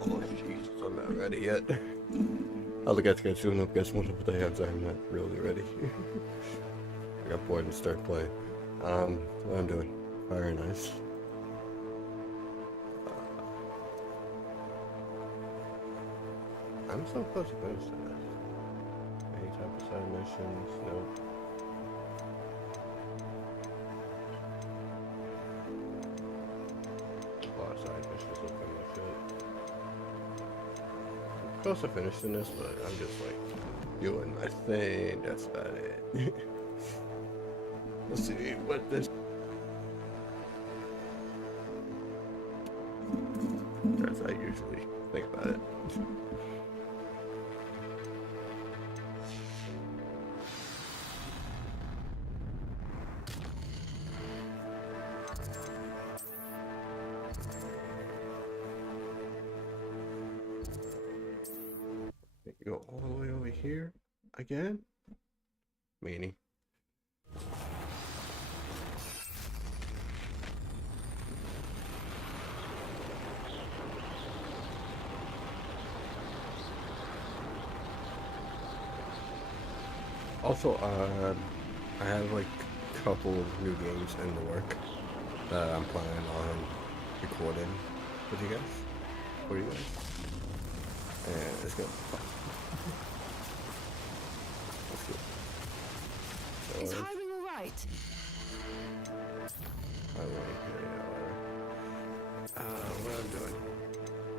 Oh Jesus, I'm not ready yet. How's it guys doing? Hope you guys want to play hands. I'm not really ready. I got bored and started playing. What I'm doing. Very nice. I'm so close to finishing this. Any type of side missions? Nope. A lot of side missions look pretty much it. I'm close to finishing this, but I'm just like doing my thing. That's about it. Let's see what this. As I usually think about it. Go all the way over here again? Meanie. Also, I have like a couple of new games in the work that I'm planning on recording with you guys. For you guys. And it's gonna be fun. Let's go. So is hiring all right? I want to what I'm doing.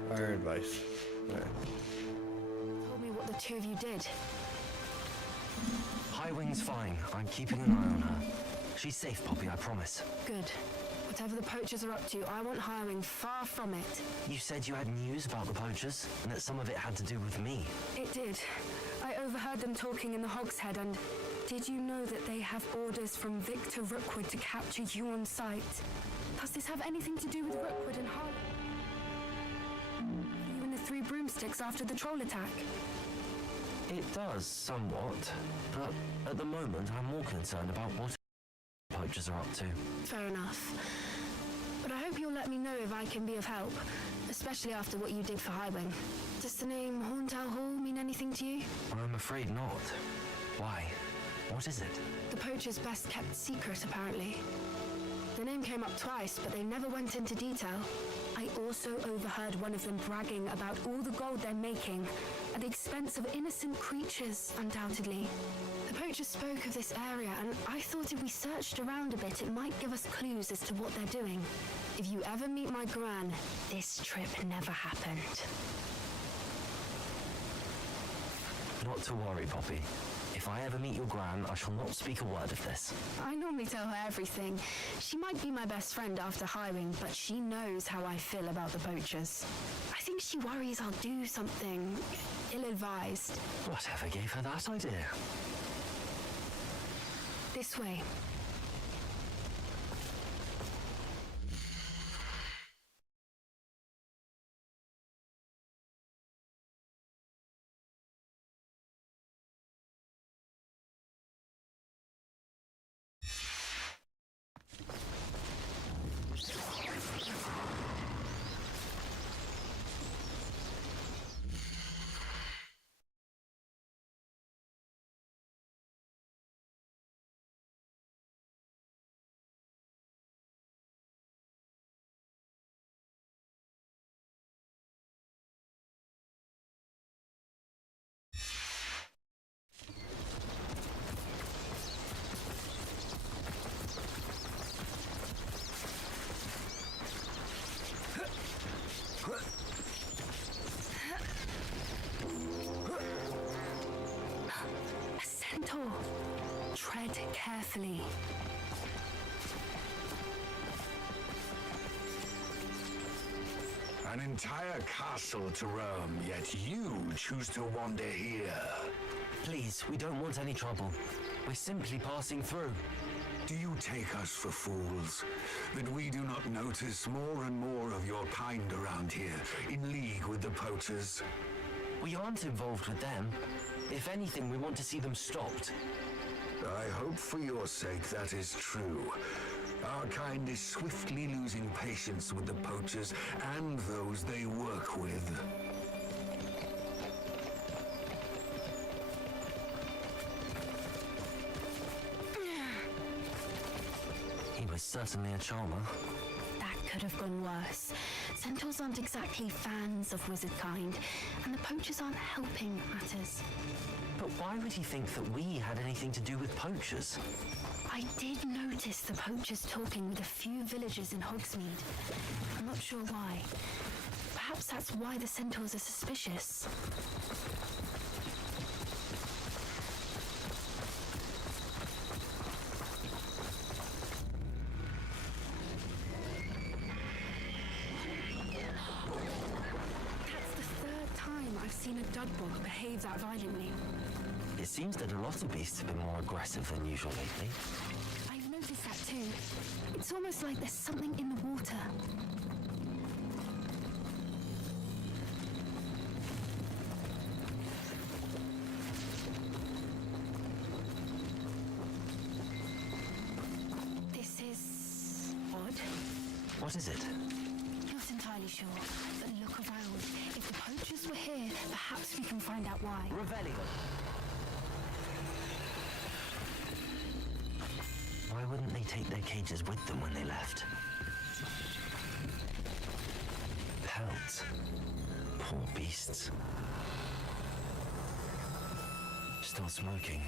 Fire advice. Right. Told me what the two of you did. Highwing's fine. I'm keeping an eye on her. She's safe, Poppy, I promise. Good. Whatever the poachers are up to, I want hiring far from it. You said you had news about the poachers, and that some of it had to do with me. It did. I overheard them talking in the Hogshead, and did you know that they have orders from Victor Rookwood to capture you on sight? Does this have anything to do with Rookwood and Harley? You and the three broomsticks after the troll attack? It does, somewhat. But at the moment, I'm more concerned about what the poachers are up to. Fair enough. But I hope you'll let me know if I can be of help, especially after what you did for Highwing. Does the name Horntown Hall mean anything to you? I'm afraid not. Why? What is it? The poacher's best kept secret, apparently. The name came up twice, but they never went into detail. I also overheard one of them bragging about all the gold they're making, at the expense of innocent creatures, undoubtedly. The poachers spoke of this area, and I thought if we searched around a bit, it might give us clues as to what they're doing. If you ever meet my gran, this trip never happened. Not to worry, Poppy. If I ever meet your gran, I shall not speak a word of this. I normally tell her everything. She might be my best friend after hiring, but she knows how I feel about the poachers. I think she worries I'll do something ill-advised. Whatever gave her that idea? This way. Tread carefully. An entire castle to roam, yet you choose to wander here. Please, we don't want any trouble. We're simply passing through. Do you take us for fools? That we do not notice more and more of your kind around here, in league with the poachers? We aren't involved with them. If anything, we want to see them stopped. I hope for your sake that is true. Our kind is swiftly losing patience with the poachers and those they work with. He was certainly a charmer. That could have gone worse. Centaurs aren't exactly fans of wizard kind, and the poachers aren't helping matters. But why would he think that we had anything to do with poachers? I did notice the poachers talking with a few villagers in Hogsmeade. I'm not sure why. Perhaps that's why the centaurs are suspicious. That's the third time I've seen a dudbog behave that violently. It seems that a lot of beasts have been more aggressive than usual lately. I've noticed that too. It's almost like there's something in the water. This is odd. What is it? Not entirely sure, but look around. If the poachers were here, perhaps we can find out why. Revelio. Why wouldn't they take their cages with them when they left? Pelts. Poor beasts. Still smoking.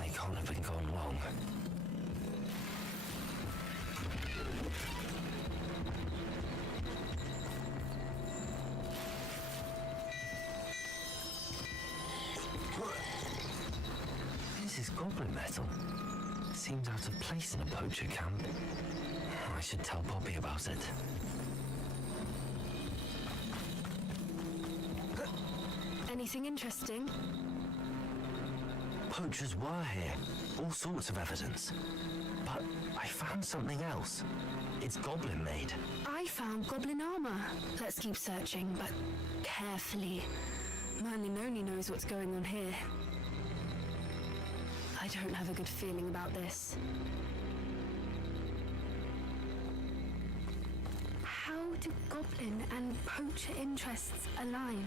They can't have been gone long. This is goblin metal. Seems out of place in a poacher camp. I should tell Poppy about it. Anything interesting? Poachers were here. All sorts of evidence. But I found something else. It's goblin made. I found goblin armor. Let's keep searching, but carefully. Merlin only knows what's going on here. I don't have a good feeling about this. How do goblin and poacher interests align?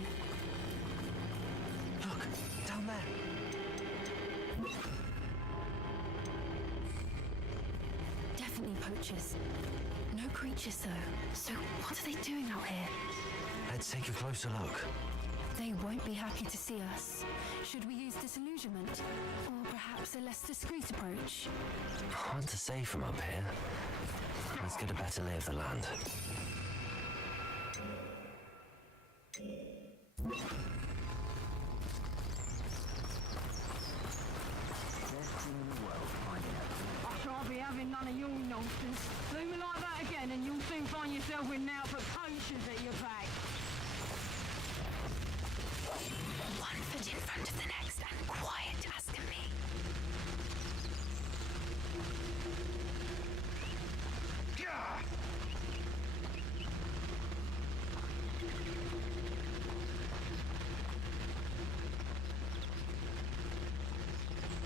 Look, down there. Definitely poachers. No creatures though. So what are they doing out here? Let's take a closer look. They won't be happy to see us. Should we use disillusionment? Or perhaps a less discreet approach? Hard to say from up here. Let's get a better lay of the land. I shan't be having none of your nonsense. Do me like that again and you'll soon find yourself with now for poachers at your back. One foot in front of the next and quiet as can be.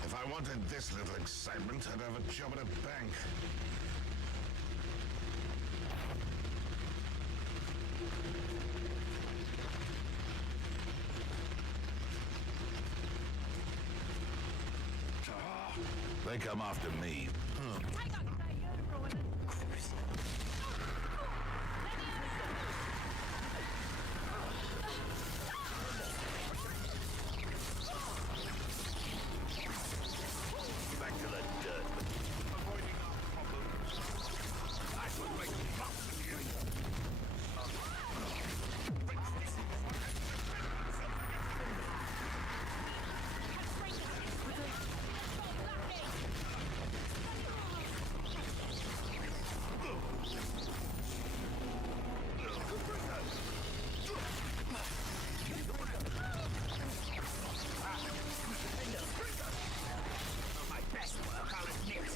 If I wanted this little excitement, I'd have a job at a bank. They come after me. Back to the dirt. Avoiding our problems. I would make you up with you. My best work, I'll admit.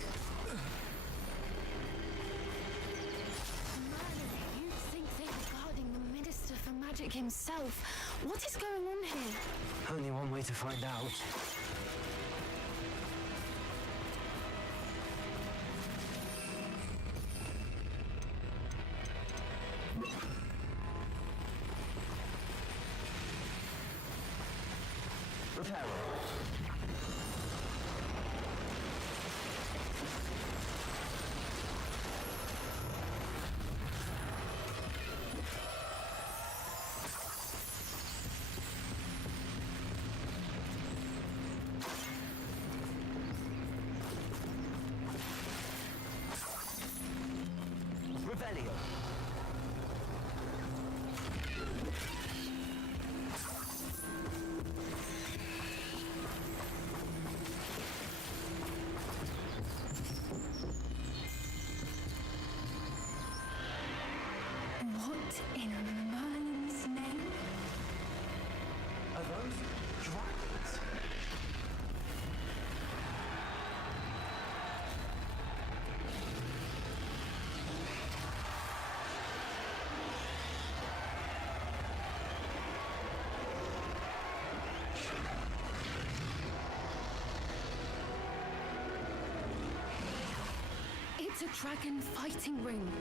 You'd think they're guarding the Minister for Magic himself. What is going on here? Only one way to find out. Revelio. What in Merlin's name? Are those dragons? It's a dragon fighting ring.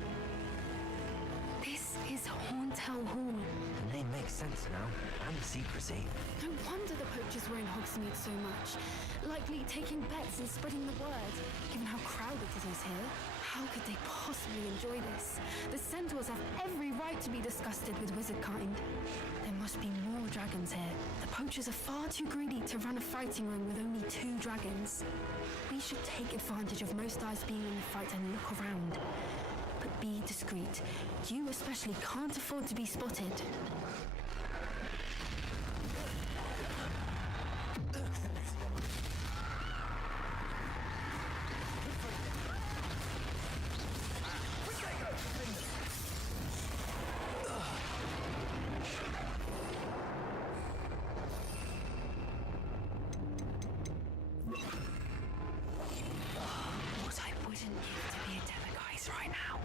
This is Hauntel Hall. The name makes sense now, and the secrecy. No wonder the poachers were in Hogsmeade so much. Likely taking bets and spreading the word. Given how crowded it is here, how could they possibly enjoy this? The centaurs have every right to be disgusted with wizard kind. There must be more dragons here. The poachers are far too greedy to run a fighting ring with only 2 dragons. We should take advantage of most eyes being in the fight and look around. But be discreet. You especially can't afford to be spotted. What I wouldn't give to be a Delegais right now.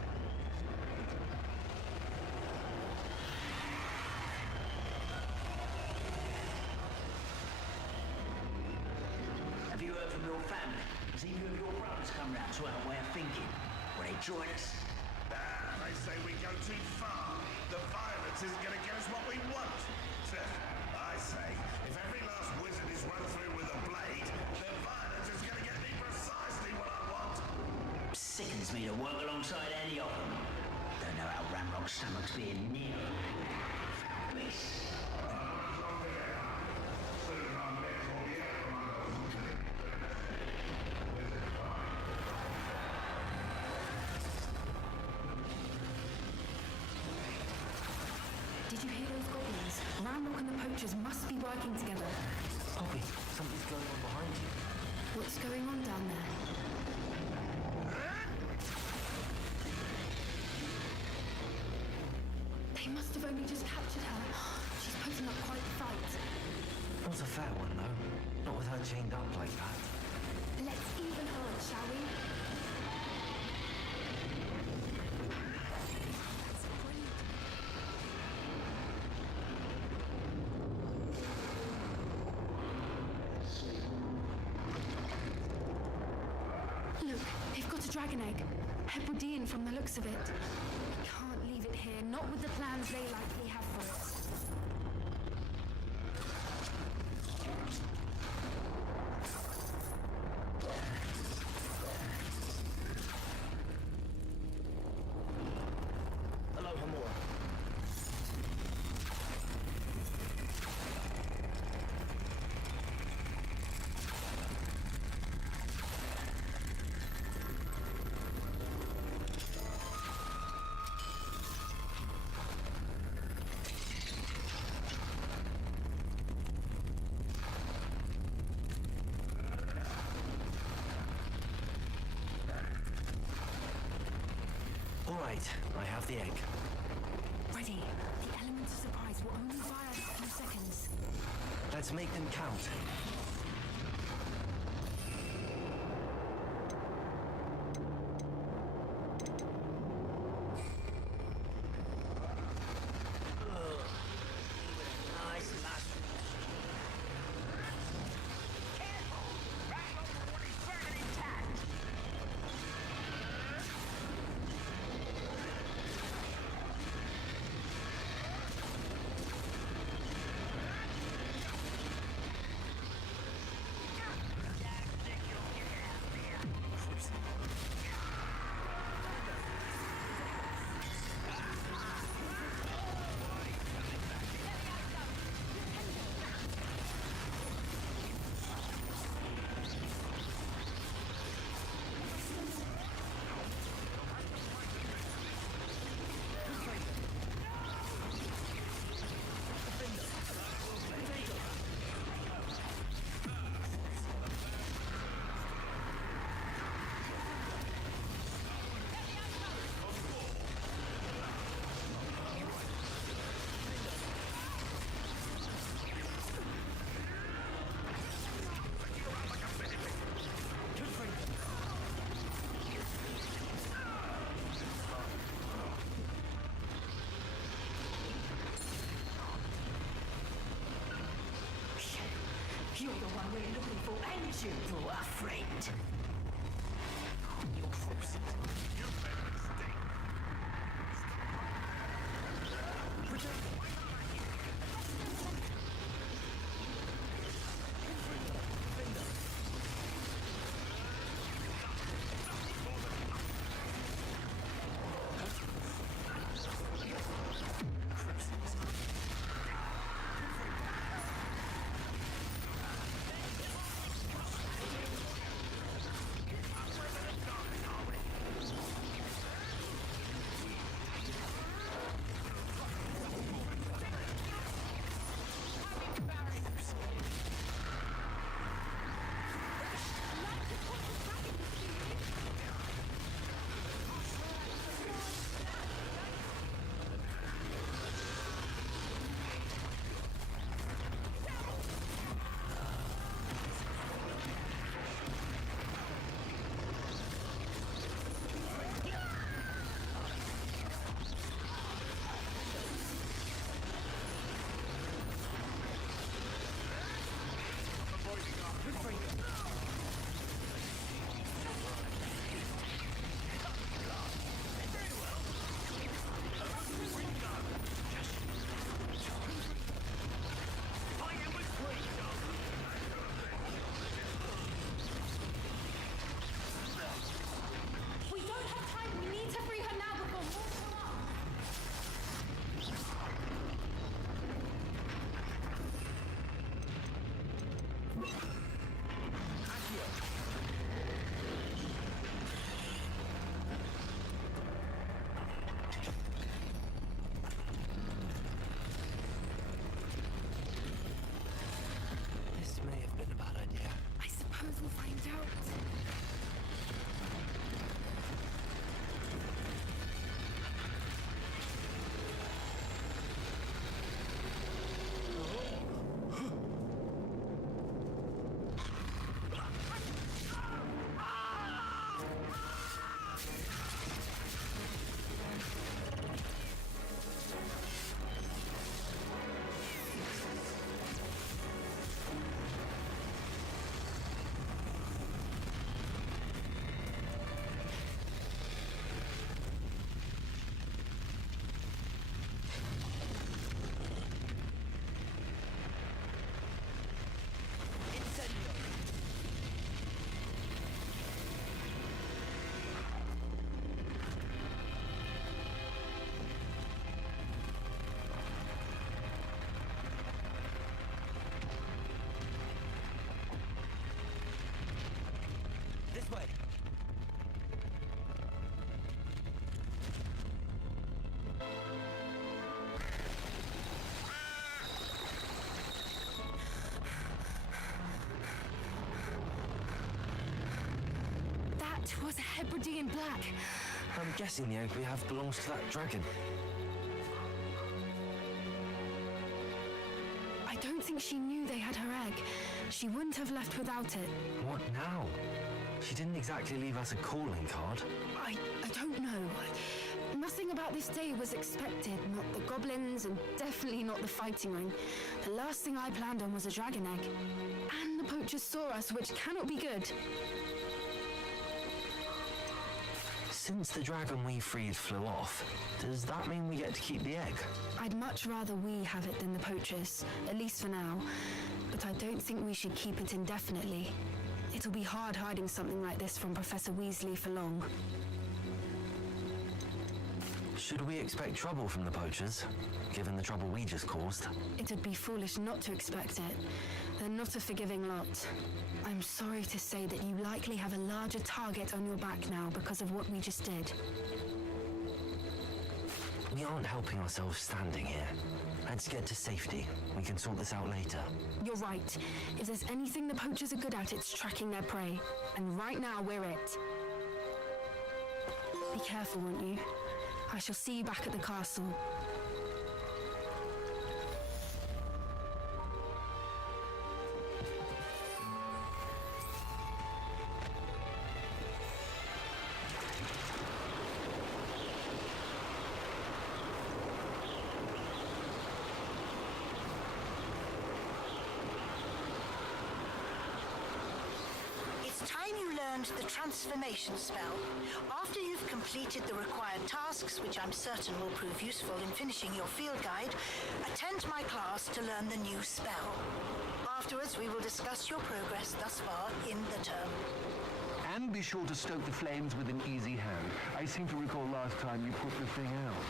Have you heard from your family? Has either of your brothers come round to our way of thinking? Will they join us? They say we go too far. The violence isn't going to get us what we want. I say, if every last wizard is run through with a blade, the violence is going to get me precisely what I want. Sickens me to work alongside any of them. Don't know how Ramrock's stomach's being near. Peace. Did you hear those goblins? Ramrock and the poachers must be working together. Poppy, something's going on behind you. What's going on down there? They must have only just captured her. She's putting up quite a fight. Not a fair one, though. Not with her chained up like that. Let's even her, shall we? That's great. Look, they've got a dragon egg. Hebridean from the looks of it. We can't leave it here, not with the plans they likely have for it. Hello, Hamura. All right, I have the egg. Ready. The element of surprise will only fire in a few seconds. Let's make them count. Nice mushroom. Careful! Ramrock will is burning intact. the one we're looking for, and you brought a friend. You're frozen. You made a mistake. We don't have time. We need to free her now before more show up. This may have been a bad idea. I suppose we'll find out. This way. That was a Hebridean black. I'm guessing the egg we have belongs to that dragon. I don't think she knew they had her egg. She wouldn't have left without it. What now? She didn't exactly leave us a calling card. I don't know. Nothing about this day was expected. Not the goblins, and definitely not the fighting ring. The last thing I planned on was a dragon egg. And the poachers saw us, which cannot be good. Since the dragon we freed flew off, does that mean we get to keep the egg? I'd much rather we have it than the poachers, at least for now. But I don't think we should keep it indefinitely. It'll be hard hiding something like this from Professor Weasley for long. Should we expect trouble from the poachers, given the trouble we just caused? It'd be foolish not to expect it. They're not a forgiving lot. I'm sorry to say that you likely have a larger target on your back now because of what we just did. We aren't helping ourselves standing here. Let's get to safety. We can sort this out later. You're right. If there's anything the poachers are good at, it's tracking their prey. And right now, we're it. Be careful, won't you? I shall see you back at the castle. time you learned the transformation spell. After you've completed the required tasks, which I'm certain will prove useful in finishing your field guide, attend my class to learn the new spell. Afterwards, we will discuss your progress thus far in the term. And be sure to stoke the flames with an easy hand. I seem to recall last time you put the thing out.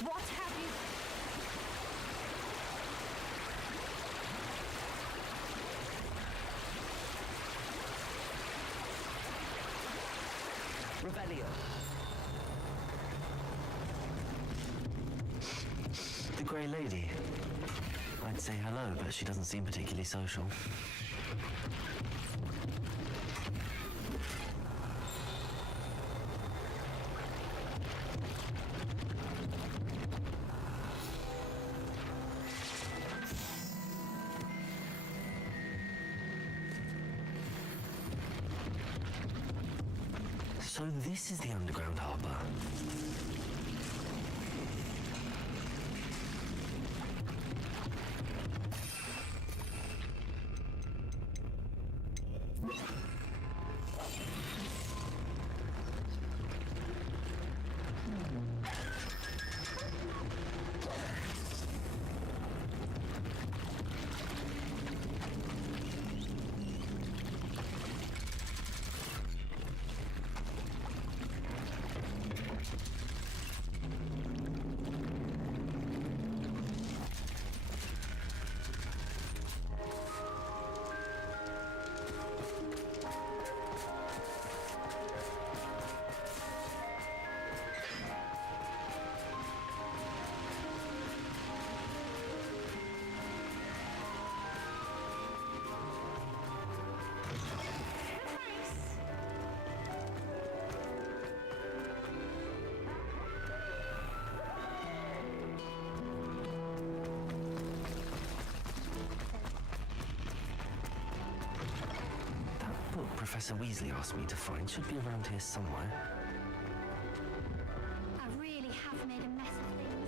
What have you... Revelio. The Grey Lady. I'd say hello, but she doesn't seem particularly social. So this is the underground harbour. Professor Weasley asked me to find should be around here somewhere. I really have made a mess of things.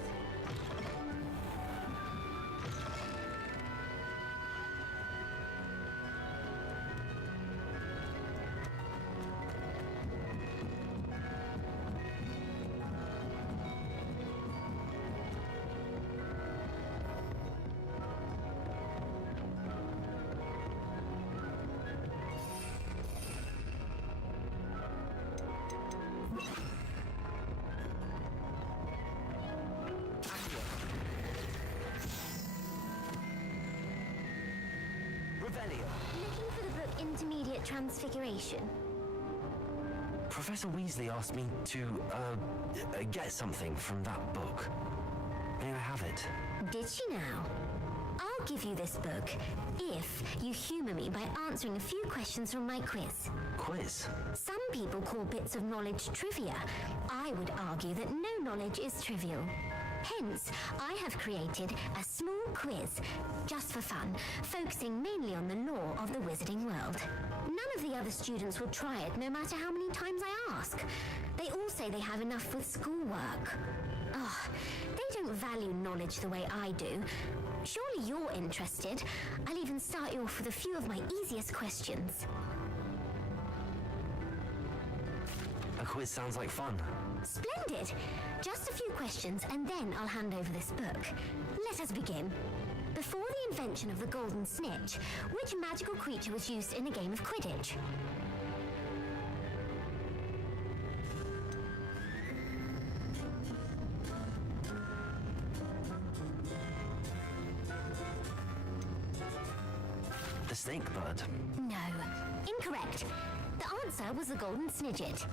intermediate transfiguration? Professor Weasley asked me to, get something from that book. May I have it? Did she now? I'll give you this book if you humour me by answering a few questions from my quiz. Quiz? Some people call bits of knowledge trivia. I would argue that no knowledge is trivial. Hence, I have created a small quiz, just for fun, focusing mainly on the lore of the wizarding world. None of the other students will try it, no matter how many times I ask. They all say they have enough with schoolwork. Oh, they don't value knowledge the way I do. Surely you're interested. I'll even start you off with a few of my easiest questions. A quiz sounds like fun. Splendid! Just a few questions and then I'll hand over this book. Let us begin. Before the invention of the golden snitch, which magical creature was used in a game of Quidditch? The snake bird. No, incorrect. The answer was the golden snidget.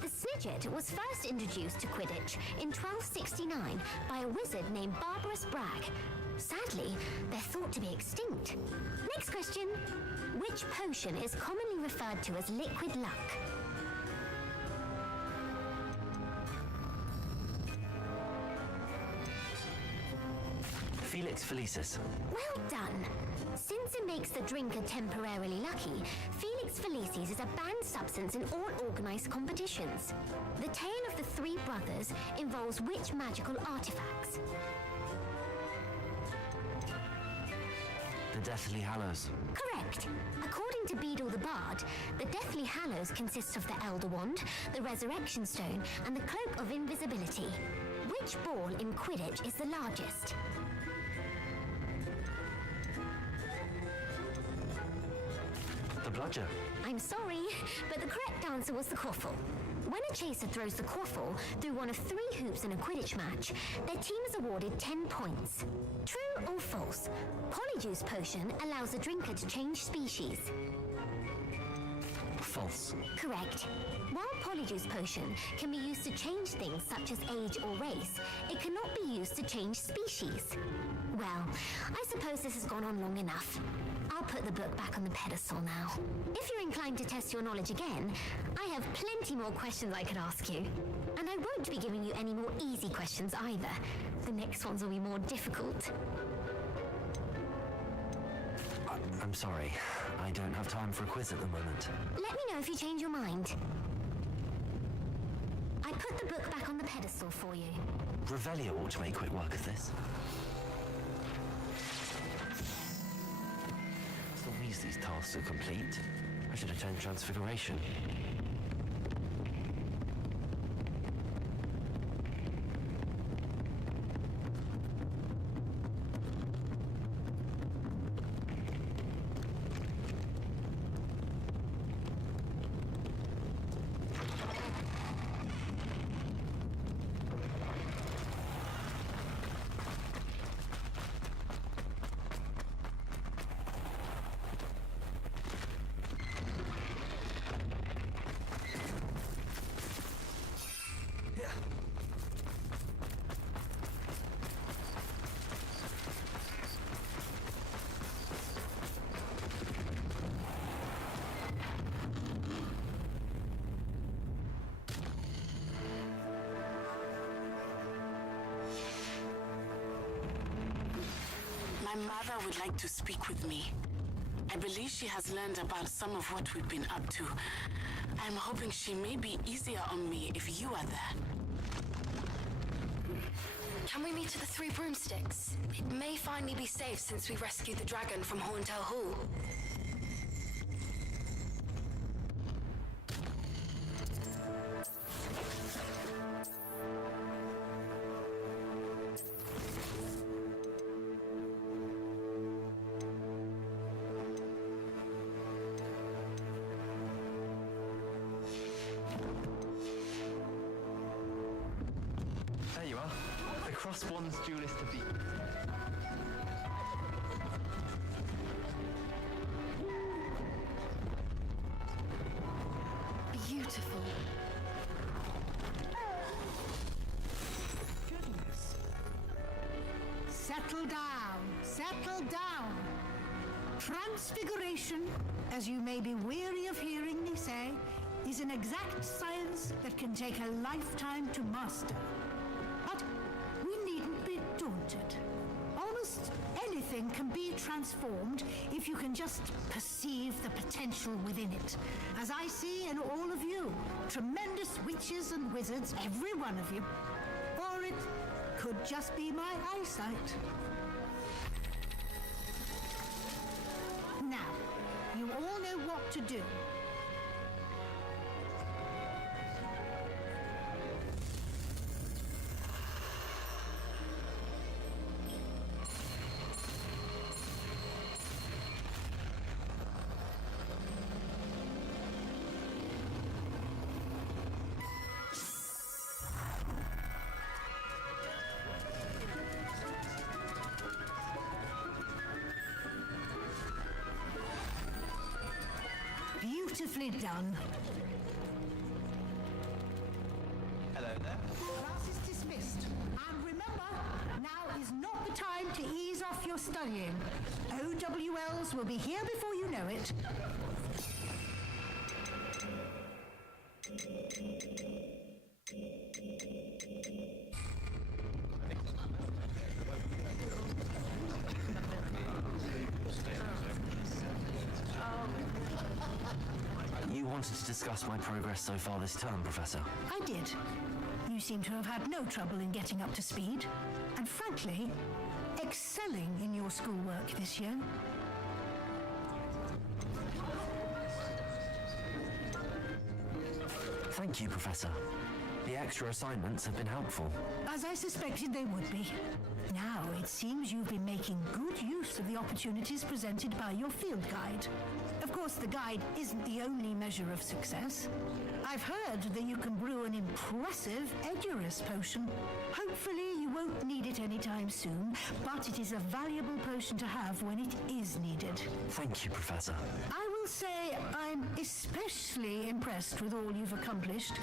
The snidget was first introduced to Quidditch in 1269 by a wizard named Barbarous Bragg. Sadly, they're thought to be extinct. Next question. Which potion is commonly referred to as liquid luck? Felix Felicis. Well done. Since it makes the drinker temporarily lucky, Felix Felicis is a banned substance in all organized competitions. The tale of the three brothers involves which magical artifacts? The Deathly Hallows. Correct. According to Beedle the Bard, the Deathly Hallows consists of the Elder Wand, the Resurrection Stone, and the Cloak of Invisibility. Which ball in Quidditch is the largest? The bludger. I'm sorry, but the correct answer was the quaffle. When a chaser throws the quaffle through one of 3 hoops in a Quidditch match, their team is awarded 10 points. True or false? Polyjuice Potion allows the drinker to change species. False. Correct. While Polyjuice Potion can be used to change things such as age or race, it cannot be used to change species. Well, I suppose this has gone on long enough. I'll put the book back on the pedestal now. If you're inclined to test your knowledge again, I have plenty more questions I could ask you. And I won't be giving you any more easy questions either. The next ones will be more difficult. I'm sorry. I don't have time for a quiz at the moment. Let me know if you change your mind. I put the book back on the pedestal for you. Revelio ought to make quick work of this. So Weasley's tasks are complete. I should attend Transfiguration. My mother would like to speak with me. I believe she has learned about some of what we've been up to. I'm hoping she may be easier on me if you are there. Can we meet at the Three Broomsticks? It may finally be safe since we rescued the dragon from Horntail Hall. There you are. The Crosswands duelist to beat. Settle down. Settle down. Transfiguration, as you may be weary of hearing me say, is an exact science that can take a lifetime to master. But we needn't be daunted. Almost anything can be transformed if you can just perceive the potential within it. As I see in all of you, tremendous witches and wizards, every one of you. Or it could just be my eyesight. Now, you all know what to do. Beautifully done. Hello there. Class is dismissed. And remember, now is not the time to ease off your studying. OWLs will be here before you know it. You wanted to discuss my progress so far this term, Professor. I did. You seem to have had no trouble in getting up to speed, and frankly, excelling in your schoolwork this year. Thank you, Professor. The extra assignments have been helpful. As I suspected they would be. Now, it seems you've been making good use of the opportunities presented by your field guide. Of course, the guide isn't the only measure of success. I've heard that you can brew an impressive Edurus potion. Hopefully, you won't need it anytime soon, but it is a valuable potion to have when it is needed. Thank you, Professor. I will say I'm especially impressed with all you've accomplished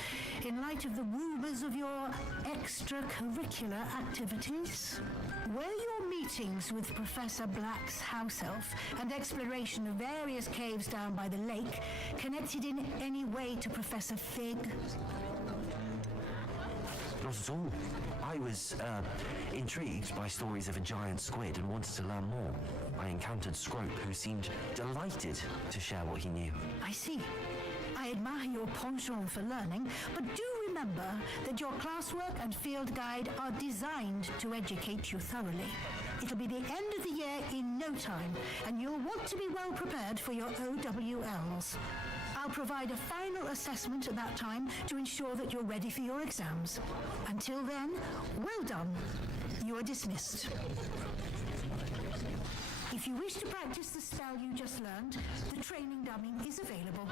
in light of the rumors of your extracurricular activities. Were your meetings with Professor Black's house elf and exploration of various caves down by the lake connected in any way to Professor Fig? Not at all. I was, intrigued by stories of a giant squid and wanted to learn more. I encountered Scrope, who seemed delighted to share what he knew. I see. I admire your penchant for learning, but do remember that your classwork and field guide are designed to educate you thoroughly. It'll be the end of the year in no time, and you'll want to be well prepared for your OWLs. I'll provide a final assessment at that time to ensure that you're ready for your exams. Until then, well done. You are dismissed. If you wish to practice the spell you just learned, the training dummy is available.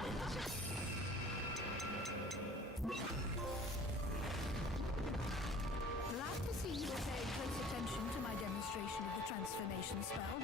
Glad to see you are paying close attention to my demonstration of the transformation spell.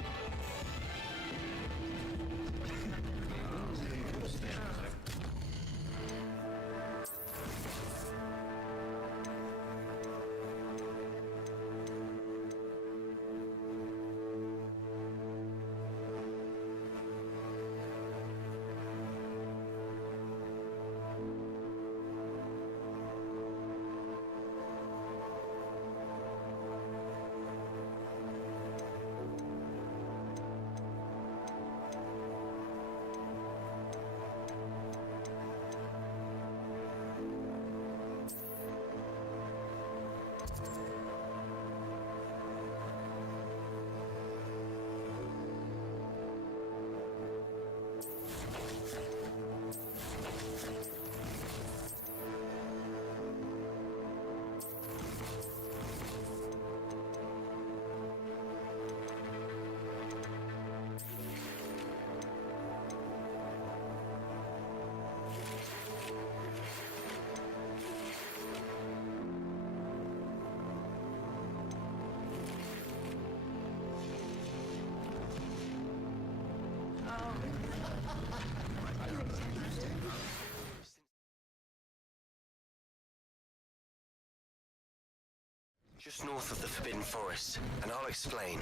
Just north of the Forbidden Forest, and I'll explain.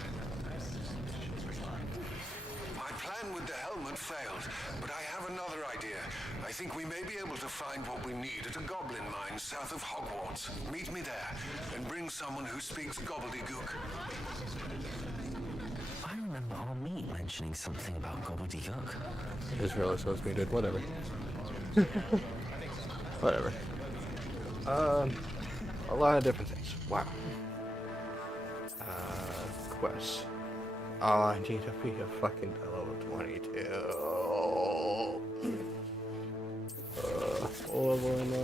My plan with the helmet failed, but I have another idea. I think we may be able to find what we need at a goblin mine south of Hogwarts. Meet me there, and bring someone who speaks gobbledygook. I remember our meet mentioning something about gobbledygook. Just realized what we did. Whatever. Whatever. A lot of different things. Wow. Quests. Oh, I need to be a fucking level 22. What level am I?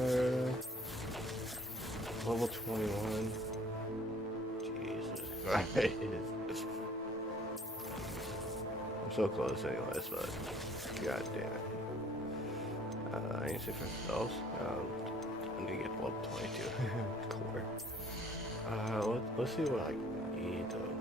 Level 21. Jesus Christ. I'm so close anyways, but god damn it. I need to see for spells. I need to get level 22. Core. Let's see what I need though.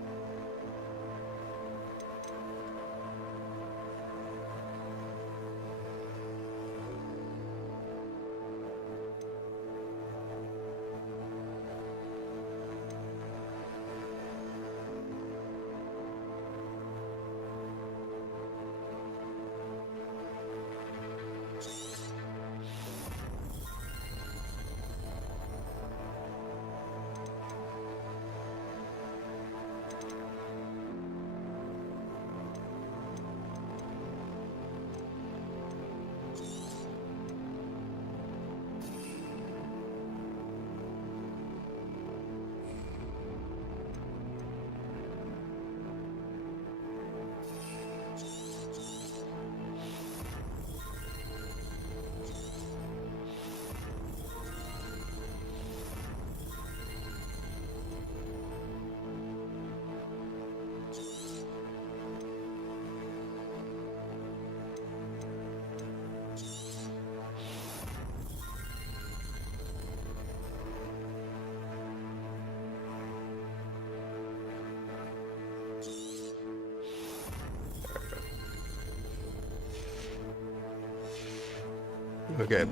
Okay.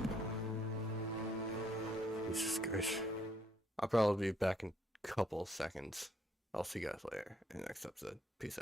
Jesus Christ. I'll probably be back in a couple seconds. I'll see you guys later in the next episode. Peace out.